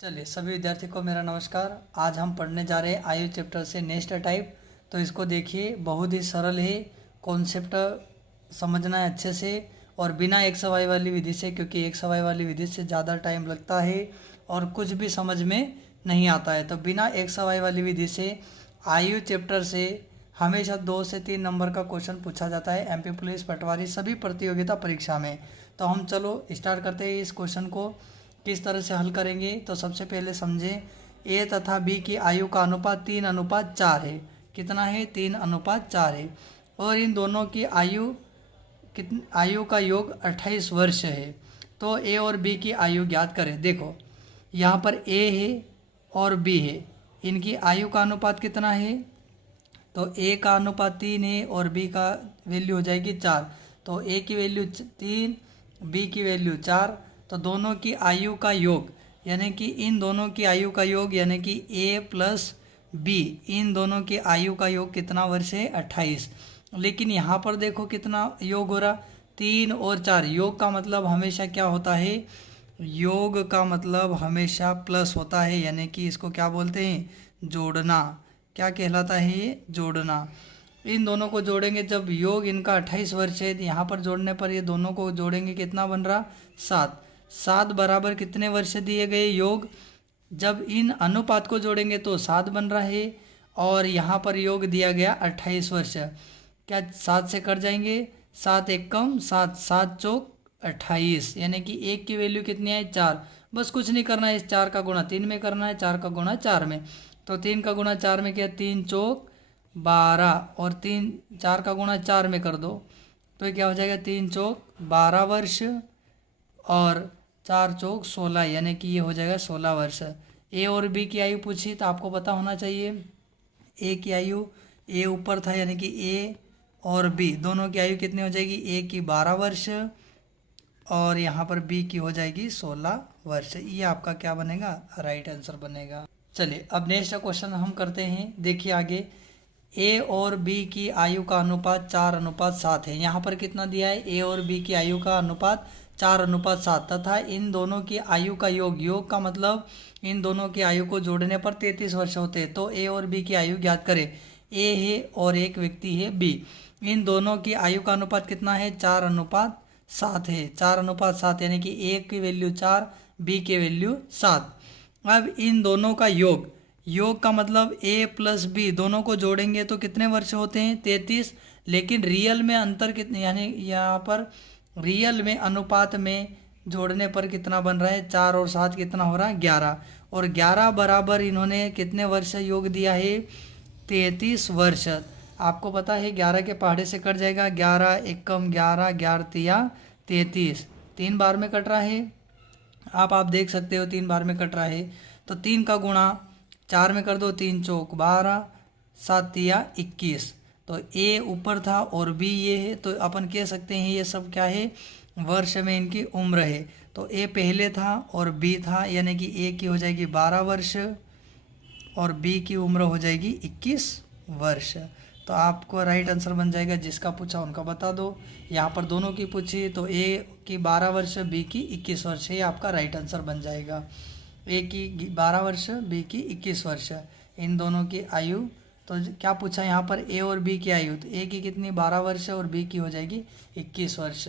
चलिए सभी विद्यार्थी को मेरा नमस्कार। आज हम पढ़ने जा रहे हैं आयु चैप्टर से नेक्स्ट टाइप। तो इसको देखिए, बहुत ही सरल है, कॉन्सेप्ट समझना है अच्छे से और बिना एक सवाई वाली विधि से, क्योंकि एक सवाई वाली विधि से ज़्यादा टाइम लगता है और कुछ भी समझ में नहीं आता है। तो बिना एक सवाई वाली विधि से आयु चैप्टर से हमेशा 2 से 3 नंबर का क्वेश्चन पूछा जाता है एमपी पुलिस पटवारी सभी प्रतियोगिता परीक्षा में। तो हम चलो स्टार्ट करते हैं। इस क्वेश्चन को किस तरह से हल करेंगे तो सबसे पहले समझें, ए तथा बी की आयु का अनुपात 3:4 है। कितना है? 3:4 है। और इन दोनों की आयु का योग 28 वर्ष है। तो ए और बी की आयु ज्ञात करें। देखो यहाँ पर ए है और बी है, इनकी आयु का अनुपात कितना है? तो ए का अनुपात 3 है और बी का वैल्यू हो जाएगी 4। तो ए की वैल्यू 3, बी की वैल्यू 4। तो दोनों की आयु का योग यानी कि इन दोनों की आयु का योग यानी कि ए प्लस बी, इन दोनों की आयु का योग कितना वर्ष है? 28। लेकिन यहाँ पर देखो कितना योग हो रहा, 3 और 4। योग का मतलब हमेशा क्या होता है? योग का मतलब हमेशा प्लस होता है, यानी कि इसको क्या बोलते हैं? जोड़ना। क्या कहलाता है ये? जोड़ना। इन दोनों को जोड़ेंगे, जब योग इनका 28 वर्ष है, यहाँ पर जोड़ने पर ये दोनों को जोड़ेंगे, कितना बन रहा? 7। 7 बराबर कितने वर्ष दिए गए योग? जब इन अनुपात को जोड़ेंगे तो 7 बन रहा है और यहाँ पर योग दिया गया 28 वर्ष। क्या 7 से कट जाएंगे? 7 एक कम 7, 7 चौक 28, यानी कि एक की वैल्यू कितनी है? 4। बस कुछ नहीं करना है, इस 4 का गुणा 3 में करना है, 4 का गुणा 4 में। तो 3 का गुणा 4 में क्या? 3 चौक 12 और 4 का गुणा 4 में कर दो तो क्या हो जाएगा? 3 चौक 12 वर्ष और 4 चौक 16, यानी कि ये हो जाएगा 16 वर्ष। ए और बी की आयु पूछी तो आपको पता होना चाहिए। ए की आयु, ए ऊपर था यानी कि ए और बी दोनों की आयु कितनी हो जाएगी? ए की 12 वर्ष और यहाँ पर बी की हो जाएगी 16 वर्ष। ये आपका क्या बनेगा? राइट आंसर बनेगा। चलिए अब नेक्स्ट क्वेश्चन हम करते हैं। देखिए आगे, ए और बी की आयु का अनुपात 4:7 है। यहाँ पर कितना दिया है? ए और बी की आयु का अनुपात 4:7 तथा इन दोनों की आयु का योग, योग का मतलब इन दोनों की आयु को जोड़ने पर 33 वर्ष होते हैं। तो ए और बी की आयु ज्ञात करें। ए है और एक व्यक्ति है बी, इन दोनों की आयु का अनुपात कितना है? 4:7 है। 4:7 यानी कि ए की वैल्यू 4, बी की वैल्यू 7। अब इन दोनों का योग, योग का मतलब ए प्लस बी दोनों को जोड़ेंगे तो कितने वर्ष होते हैं? 33। लेकिन रियल में अंतर कितने, यानी यहाँ पर रियल में अनुपात में जोड़ने पर कितना बन रहा है? 4 और 7 कितना हो रहा है? 11। और 11 बराबर इन्होंने कितने वर्ष योग दिया है? 33 वर्ष। आपको पता है 11 के पहाड़े से कट जाएगा, 11 एकम 11, 11 तिया 33, 3 बार में कट रहा है। आप देख सकते हो 3 बार में कट रहा है। तो 3 का गुणा 4 में कर दो, 3 चौक 12, 7 तिया 21। तो ए ऊपर था और बी ये है, तो अपन कह सकते हैं ये सब क्या है? वर्ष में इनकी उम्र है। तो ए पहले था और बी था, यानी कि ए की हो जाएगी 12 वर्ष और बी की उम्र हो जाएगी 21 वर्ष। तो आपको राइट आंसर बन जाएगा। जिसका पूछा उनका बता दो। यहाँ पर दोनों की पूछी तो ए की 12 वर्ष, बी की 21 वर्ष है, आपका राइट आंसर बन जाएगा। ए की 12 वर्ष, बी की 21 वर्ष, इन दोनों की आयु। तो क्या पूछा यहाँ पर? ए और बी की आयु, तो ए की कितनी? 12 वर्ष और बी की हो जाएगी 21 वर्ष।